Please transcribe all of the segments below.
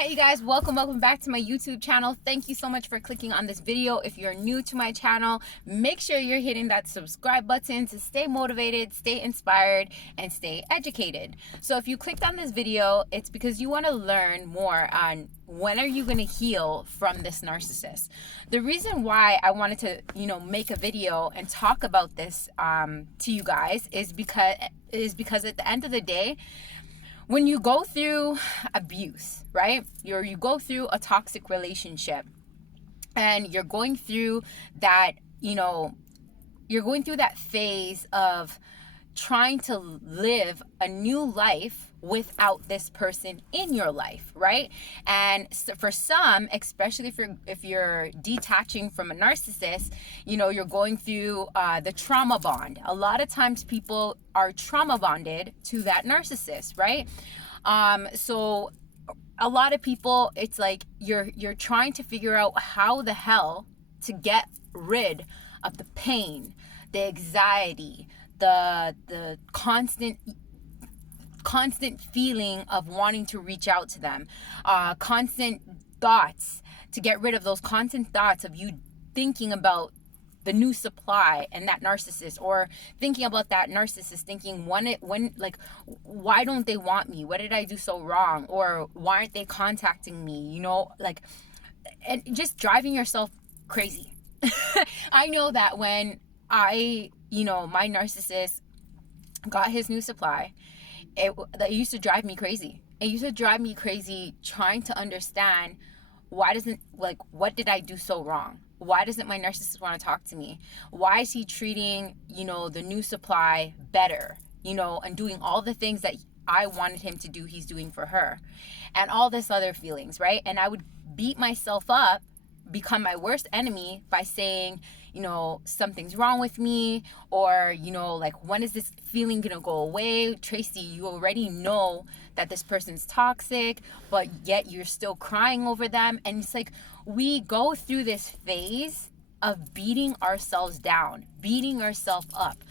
Hey you guys, welcome back to my YouTube channel. Thank you so much for clicking on this video. If you're new to my channel, make sure you're hitting that subscribe button to stay motivated, stay inspired, and stay educated. So if you clicked on this video, it's because you want to learn more on when are you going to heal from this narcissist. The reason why I wanted to, make a video and talk about this to you guys is because at the end of the day, when you go through abuse, right? You go through a toxic relationship and you're going through that, you're going through that phase of trying to live a new life without this person in your life, right? And so for some, especially if you're detaching from a narcissist, you're going through the trauma bond. A lot of times people are trauma bonded to that narcissist, right? So a lot of people, it's like you're trying to figure out how the hell to get rid of the pain, the anxiety, the constant feeling of wanting to reach out to them, constant thoughts, to get rid of those constant thoughts of you thinking about the new supply and that narcissist, or thinking about that narcissist, thinking why don't they want me? What did I do so wrong? Or why aren't they contacting me? And just driving yourself crazy. I know that when my narcissist got his new supply, that used to drive me crazy. It used to drive me crazy trying to understand what did I do so wrong? Why doesn't my narcissist want to talk to me? Why is he treating, the new supply better, and doing all the things that I wanted him to do, he's doing for her, and all this other feelings, right? And I would beat myself up, become my worst enemy by saying, something's wrong with me, or, when is this feeling gonna go away? Tracy, you already know that this person's toxic, but yet you're still crying over them. And it's like, we go through this phase of beating ourselves down, beating ourselves up,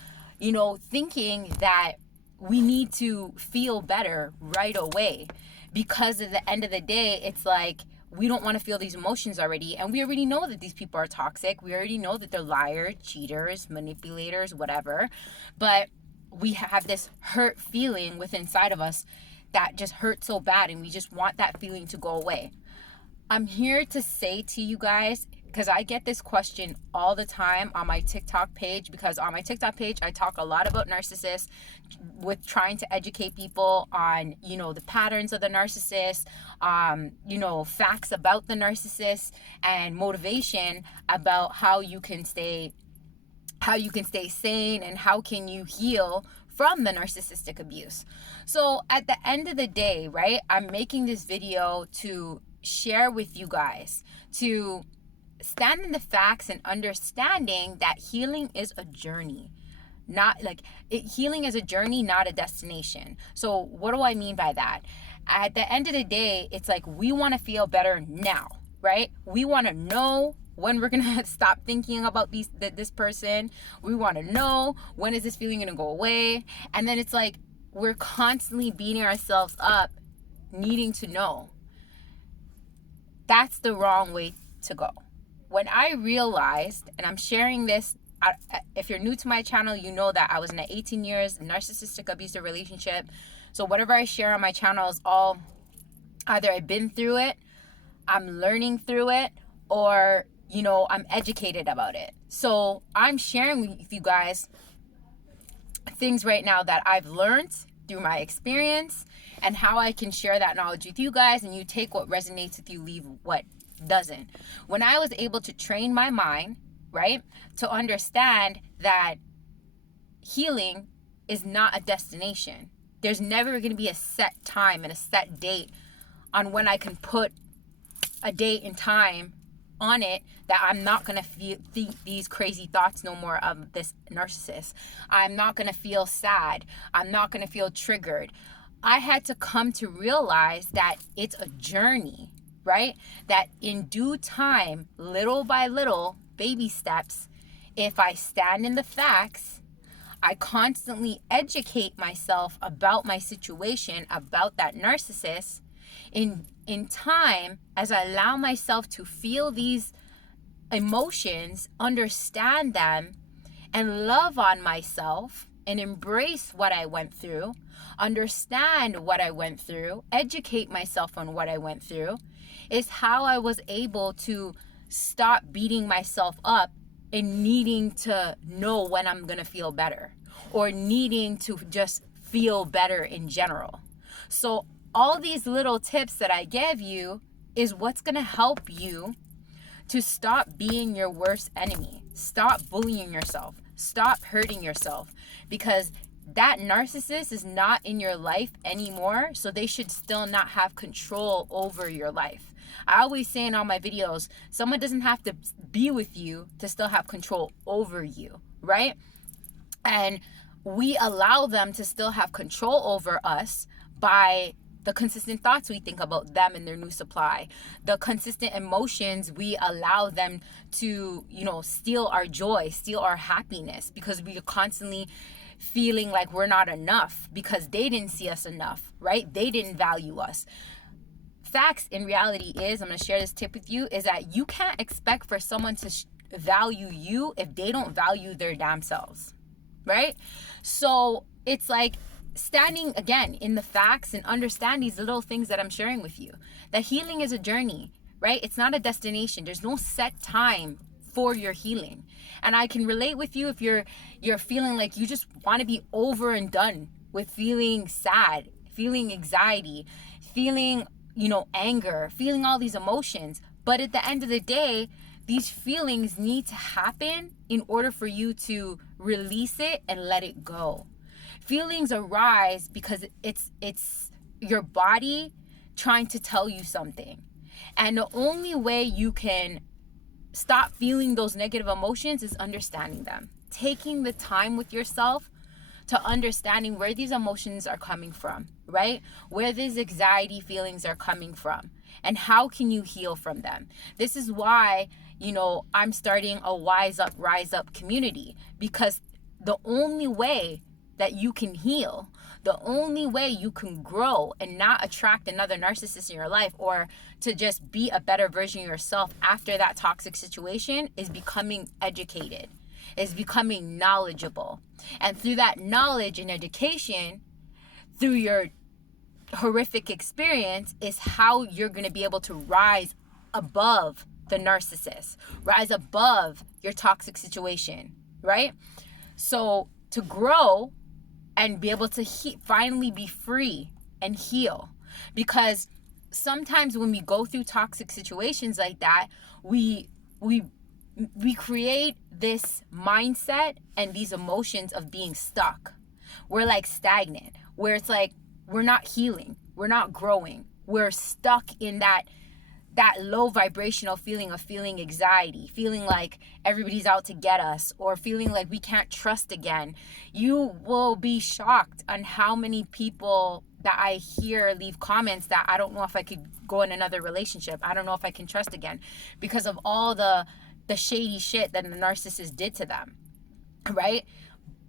thinking that we need to feel better right away, because at the end of the day, it's like, we don't want to feel these emotions already. And we already know that these people are toxic. We already know that they're liars, cheaters, manipulators, whatever. But we have this hurt feeling within inside of us that just hurts so bad. And we just want that feeling to go away. I'm here to say to you guys, because I get this question all the time on my TikTok page, because on my TikTok page, I talk a lot about narcissists, with trying to educate people on, the patterns of the narcissist, facts about the narcissist, and motivation about how you can stay sane and how can you heal from the narcissistic abuse. So at the end of the day, right, I'm making this video to share with you guys, to stand in the facts and understanding that healing is a journey. Healing is a journey, not a destination. So what do I mean by that? At the end of the day, it's like, we want to feel better now, right? We want to know when we're gonna stop thinking about this person. We want to know, when is this feeling gonna go away? And then it's like, we're constantly beating ourselves up, needing to know. That's the wrong way to go. When I realized, and I'm sharing this, if you're new to my channel, you know that I was in an 18 years narcissistic abusive relationship. So whatever I share on my channel is all, either I've been through it, I'm learning through it, or, I'm educated about it. So I'm sharing with you guys things right now that I've learned through my experience, and how I can share that knowledge with you guys, and you take what resonates with you, leave what doesn't. When I was able to train my mind, right, to understand that healing is not a destination. There's never going to be a set time and a set date on when I can put a date and time on it that I'm not going to think these crazy thoughts no more of this narcissist. I'm not going to feel sad. I'm not going to feel triggered. I had to come to realize that it's a journey, right? That in due time, little by little, baby steps, if I stand in the facts, I constantly educate myself about my situation, about that narcissist, in in time, as I allow myself to feel these emotions, understand them, and love on myself and embrace what I went through, understand what I went through, educate myself on what I went through, is how I was able to stop beating myself up and needing to know when I'm gonna feel better, or needing to just feel better in general. So all these little tips that I give you is what's gonna help you to stop being your worst enemy. Stop bullying yourself. Stop hurting yourself, because that narcissist is not in your life anymore, so they should still not have control over your life. I always say in all my videos, someone doesn't have to be with you to still have control over you, right? And we allow them to still have control over us by the consistent thoughts we think about them and their new supply, the consistent emotions we allow them to, steal our joy, steal our happiness, because we are constantly feeling like we're not enough because they didn't see us enough, right? They didn't value us. Facts in reality is, I'm going to share this tip with you, is that you can't expect for someone to value you if they don't value their damn selves, right? So it's like standing again in the facts and understand these little things that I'm sharing with you. That healing is a journey, right? It's not a destination. There's no set time for your healing. And I can relate with you if you're feeling like you just want to be over and done with feeling sad, feeling anxiety, feeling, anger, feeling all these emotions. But at the end of the day, these feelings need to happen in order for you to release it and let it go. Feelings arise because it's your body trying to tell you something. And the only way you can stop feeling those negative emotions is understanding them. Taking the time with yourself to understanding where these emotions are coming from, right? Where these anxiety feelings are coming from, and how can you heal from them? This is why, I'm starting a Wise Up, Rise Up community, because the only way that you can heal, the only way you can grow and not attract another narcissist in your life, or to just be a better version of yourself after that toxic situation, is becoming educated, is becoming knowledgeable. And through that knowledge and education, through your horrific experience, is how you're going to be able to rise above the narcissist, rise above your toxic situation, right? So to grow and be able to finally be free and heal. Because sometimes when we go through toxic situations like that, we create this mindset and these emotions of being stuck. We're like stagnant, where it's like we're not healing, we're not growing. We're stuck in that low vibrational feeling of feeling anxiety, feeling like everybody's out to get us, or feeling like we can't trust again. You will be shocked on how many people that I hear leave comments that I don't know if I could go in another relationship. I don't know if I can trust again, because of all the shady shit that the narcissist did to them, right?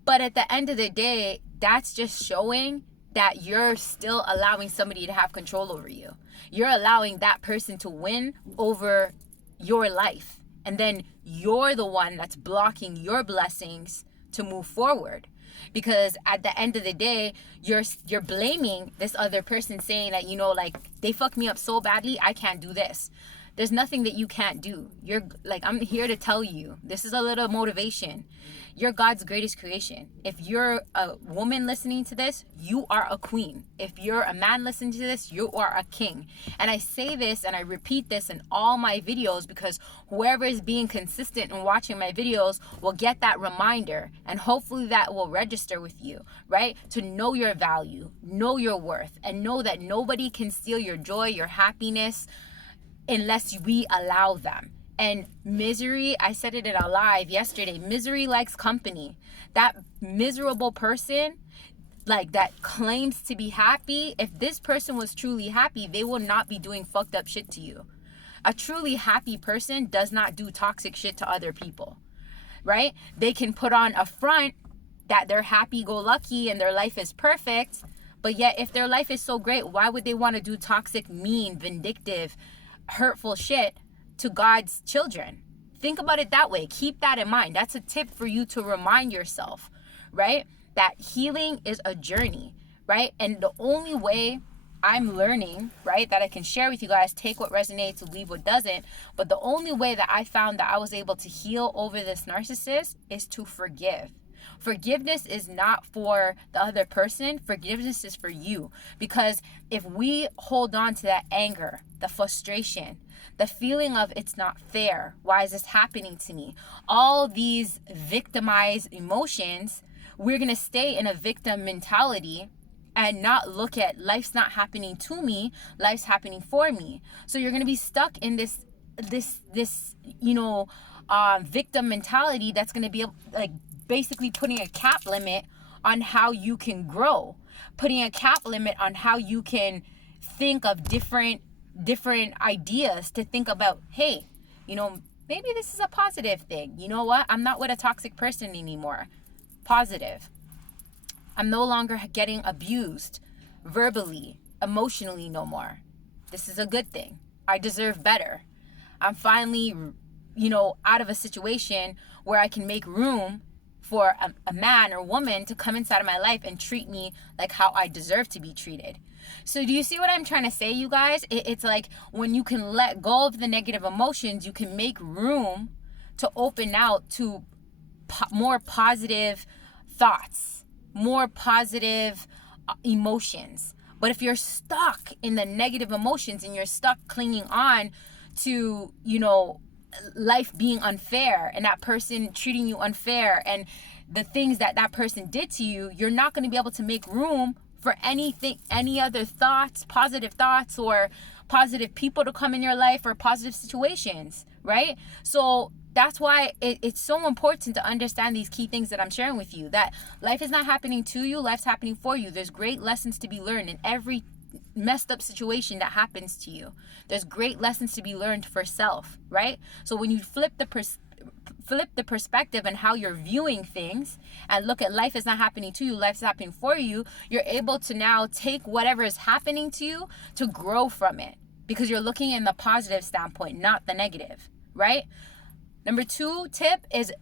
But at the end of the day, that's just showing that you're still allowing somebody to have control over you. You're allowing that person to win over your life. And then you're the one that's blocking your blessings to move forward. Because at the end of the day, you're blaming this other person, saying that, like, they fucked me up so badly, I can't do this. There's nothing that you can't do. You're like, I'm here to tell you, this is a little motivation. You're God's greatest creation. If you're a woman listening to this, you are a queen. If you're a man listening to this, you are a king. And I say this and I repeat this in all my videos, because whoever is being consistent and watching my videos will get that reminder, and hopefully that will register with you, right? To know your value, know your worth, and know that nobody can steal your joy, your happiness, unless we allow them. And misery, I said it in a live yesterday, misery likes company. That miserable person, like, that claims to be happy, if this person was truly happy, they will not be doing fucked up shit to you. A truly happy person does not do toxic shit to other people, right? They can put on a front that they're happy-go-lucky and their life is perfect, But yet, if their life is so great, why would they want to do toxic, mean, vindictive, hurtful shit to God's children? Think about it that way. Keep that in mind. That's a tip for you to remind yourself, right? That healing is a journey, right? And the only way I'm learning, right, that I can share with you guys, take what resonates, leave what doesn't. But the only way that I found that I was able to heal over this narcissist is to forgive. Forgiveness is not for the other person. Forgiveness is for you. Because if we hold on to that anger, the frustration, the feeling of it's not fair, why is this happening to me? All these victimized emotions, we're going to stay in a victim mentality and not look at life's not happening to me, life's happening for me. So you're going to be stuck in this victim mentality that's going to be like basically putting a cap limit on how you can grow, putting a cap limit on how you can think of different ideas to think about, hey, maybe this is a positive thing. You know what? I'm not with a toxic person anymore. Positive. I'm no longer getting abused verbally, emotionally no more. This is a good thing. I deserve better. I'm finally, out of a situation where I can make room for a man or woman to come inside of my life and treat me like how I deserve to be treated. So do you see what I'm trying to say, you guys? It's like when you can let go of the negative emotions, you can make room to open out to more positive thoughts, more positive emotions. But if you're stuck in the negative emotions and you're stuck clinging on to, life being unfair and that person treating you unfair and the things that person did to you, you're not going to be able to make room for any other thoughts, positive thoughts, or positive people to come in your life or positive situations, right? So that's why it's so important to understand these key things that I'm sharing with you, that life is not happening to you, life's happening for you. There's great lessons to be learned in every messed up situation that happens to you. There's great lessons to be learned for self, right? So when you flip the perspective and how you're viewing things and look at life is not happening to you, life's happening for you, you're able to now take whatever is happening to you to grow from it, because you're looking in the positive standpoint, not the negative, right? Number 2 tip is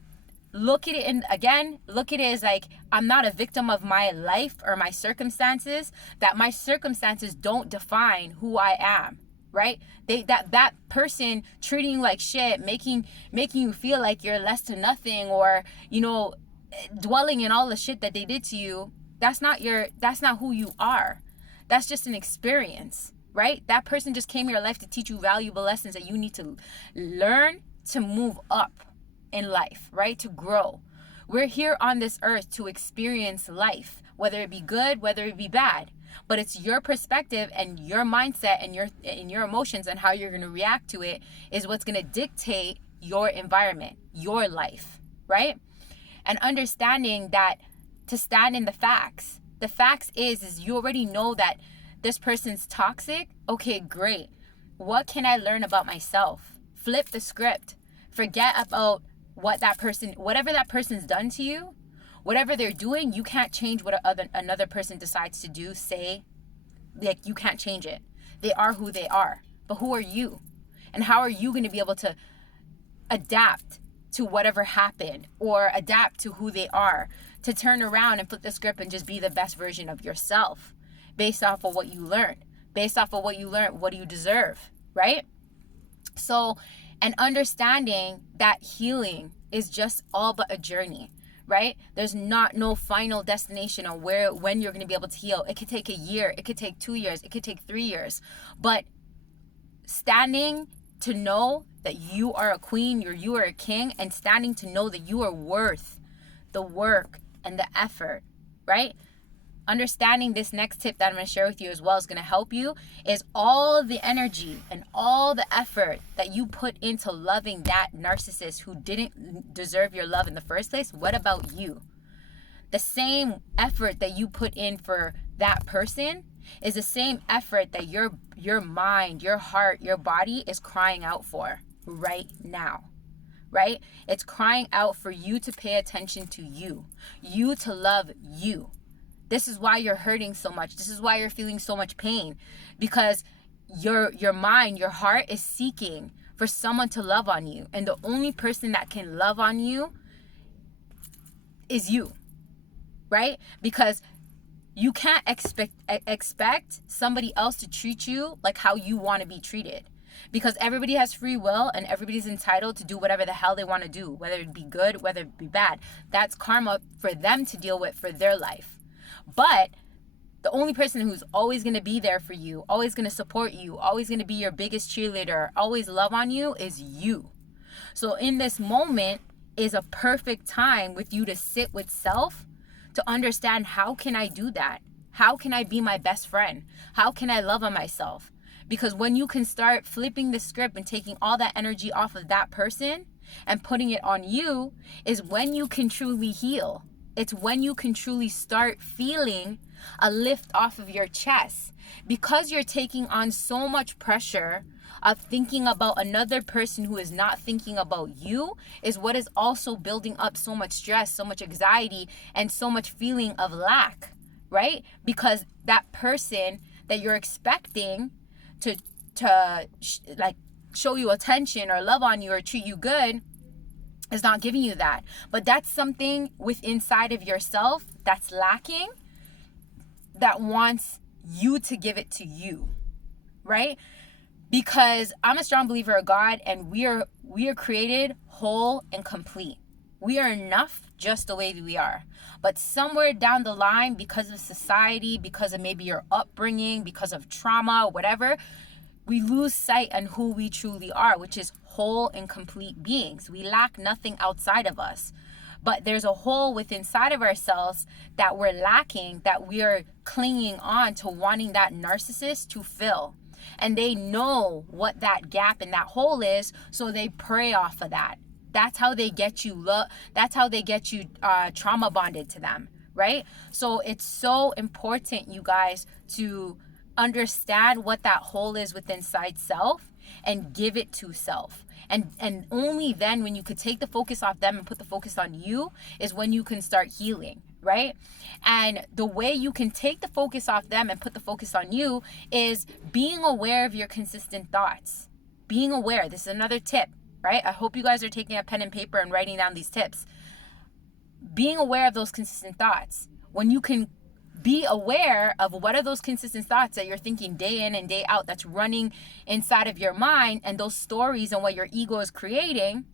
look at it as like, I'm not a victim of my life or my circumstances, that my circumstances don't define who I am, right? That person treating you like shit, making you feel like you're less to nothing, or, dwelling in all the shit that they did to you, that's not who you are. That's just an experience, right? That person just came in your life to teach you valuable lessons that you need to learn to move up in life, right? To grow. We're here on this earth to experience life, whether it be good, whether it be bad. But it's your perspective and your mindset and your emotions and how you're going to react to it is what's going to dictate your environment, your life, right? And understanding that to stand in the facts. The facts is you already know that this person's toxic. Okay, great. What can I learn about myself? Flip the script. Forget about whatever that person's done to you. Whatever they're doing, you can't change what another person decides to do, say. Like, you can't change it. They are who they are. But who are you? And how are you going to be able to adapt to whatever happened, or adapt to who they are, to turn around and flip the script and just be the best version of yourself based off of what you learned? Based off of what you learned, what do you deserve, right? So, and understanding that healing is just all but a journey, right? There's no final destination on when you're going to be able to heal. It could take a year, it could take 2 years, it could take 3 years. But standing to know that you are a queen, you are a king, and standing to know that you are worth the work and the effort, right? Understanding this next tip that I'm going to share with you as well is going to help you, is all the energy and all the effort that you put into loving that narcissist who didn't deserve your love in the first place. What about you? The same effort that you put in for that person is the same effort that your mind, your heart, your body is crying out for right now, right? It's crying out for you to pay attention to you to love you. This is why you're hurting so much. This is why you're feeling so much pain, because your mind, your heart is seeking for someone to love on you. And the only person that can love on you is you, right? Because you can't expect somebody else to treat you like how you want to be treated. Because everybody has free will and everybody's entitled to do whatever the hell they want to do, whether it be good, whether it be bad. That's karma for them to deal with for their life. But the only person who's always going to be there for you, always going to support you, always going to be your biggest cheerleader, always love on you is you. So in this moment is a perfect time with you to sit with self, to understand, how can I do that? How can I be my best friend? How can I love on myself? Because when you can start flipping the script and taking all that energy off of that person and putting it on you, is when you can truly heal. It's when you can truly start feeling a lift off of your chest, because you're taking on so much pressure of thinking about another person who is not thinking about you, is what is also building up so much stress, so much anxiety, and so much feeling of lack, right? Because that person that you're expecting to like show you attention or love on you or treat you good is not giving you that. But that's something within inside of yourself that's lacking, that wants you to give it to you, right? Because I'm a strong believer of God, and we are created whole and complete. We are enough just the way that we are. But somewhere down the line, because of society, because of maybe your upbringing, because of trauma, whatever, we lose sight on who we truly are, which is whole and complete beings. We lack nothing outside of us. But there's a hole within inside of ourselves that we're lacking, that we are clinging on to, wanting that narcissist to fill. And they know what that gap and that hole is, so they prey off of that. That's how they get you that's how they get you trauma bonded to them, right? So it's so important, you guys, to understand what that hole is within inside self and give it to self. And only then, when you could take the focus off them and put the focus on you, is when you can start healing, right? And the way you can take the focus off them and put the focus on you is being aware of your consistent thoughts. Being aware. This is another tip, right? I hope you guys are taking a pen and paper and writing down these tips. Being aware of those consistent thoughts. When you can be aware of what are those consistent thoughts that you're thinking day in and day out, that's running inside of your mind, and those stories and what your ego is creating,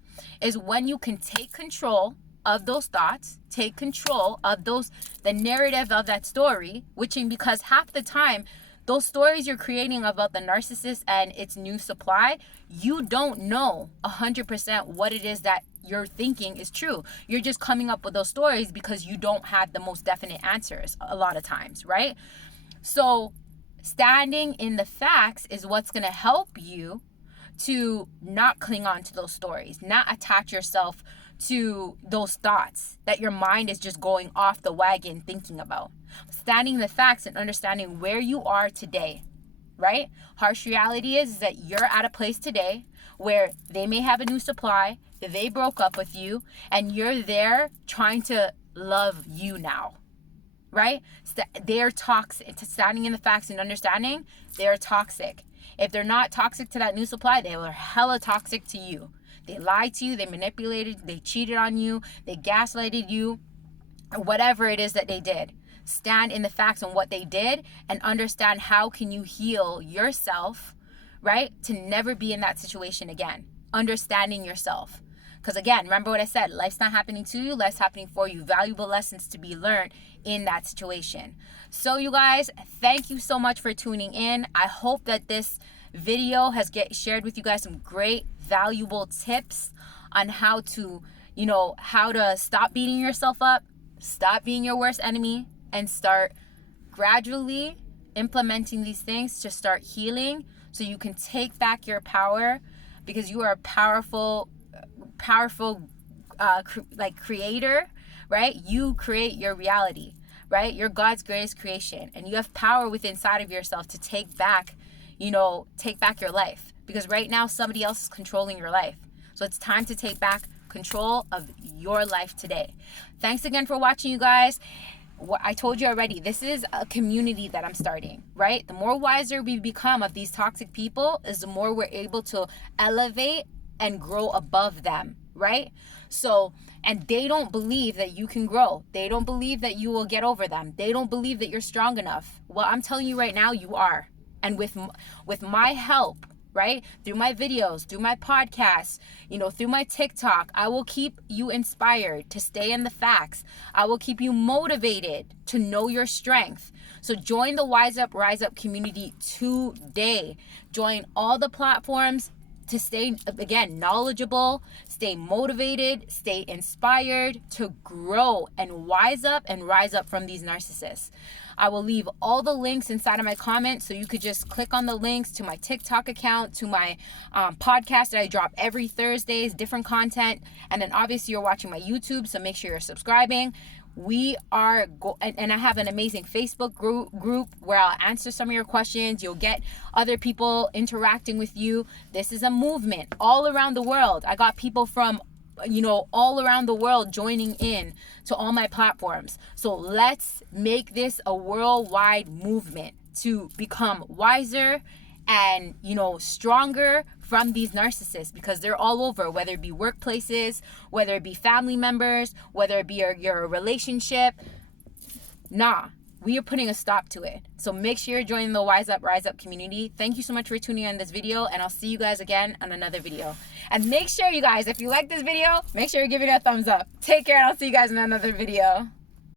is when you can take control of those thoughts, take control of the narrative of that story, because half the time, those stories you're creating about the narcissist and its new supply, you don't know 100% what it is that you're thinking is true. You're just coming up with those stories because you don't have the most definite answers a lot of times, right? So standing in the facts is what's going to help you to not cling on to those stories, not attach yourself to those thoughts that your mind is just going off the wagon thinking about. Standing in the facts and understanding where you are today, right? Harsh reality is that you're at a place today where they may have a new supply, they broke up with you, and you're there trying to love you now, right? They're toxic. Standing in the facts and understanding, they're toxic. If they're not toxic to that new supply, they were hella toxic to you. They lied to you, they manipulated, they cheated on you, they gaslighted you, or whatever it is that they did. Stand in the facts on what they did and understand how can you heal yourself, right? To never be in that situation again. Understanding yourself. Because again, remember what I said, life's not happening to you, life's happening for you. Valuable lessons to be learned in that situation. So you guys, thank you so much for tuning in. I hope that this video has shared with you guys some great valuable tips on how to stop beating yourself up, stop being your worst enemy, and start gradually implementing these things to start healing, so you can take back your power, because you are a powerful creator, right? You create your reality, right? You're God's greatest creation, and you have power within inside of yourself to take back your life, because right now somebody else is controlling your life. So it's time to take back control of your life today. Thanks again for watching, you guys. what I told you already, this is a community that I'm starting, right? The more wiser we become of these toxic people is the more we're able to elevate and grow above them, right? So, and they don't believe that you can grow. They don't believe that you will get over them. They don't believe that you're strong enough. Well, I'm telling you right now, you are. And with my help, right? Through my videos, through my podcasts, through my TikTok, I will keep you inspired to stay in the facts. I will keep you motivated to know your strength. So join the Wise Up, Rise Up community today. Join all the platforms to stay, again, knowledgeable, stay motivated, stay inspired to grow and wise up and rise up from these narcissists. I will leave all the links inside of my comments, so you could just click on the links to my TikTok account, to my podcast that I drop every Thursdays, different content. And then obviously you're watching my YouTube, so make sure you're subscribing. We are and I have an amazing Facebook group where I'll answer some of your questions. You'll get other people interacting with you. This is a movement all around the world. I got people from all around the world joining in to all my platforms. So let's make this a worldwide movement to become wiser and stronger from these narcissists, because they're all over, whether it be workplaces, whether it be family members, whether it be your relationship. We are putting a stop to it. So make sure you're joining the Wise Up, Rise Up community. Thank you so much for tuning in this video, and I'll see you guys again on another video. And make sure, you guys, if you like this video, make sure you give it a thumbs up. Take care, and I'll see you guys in another video.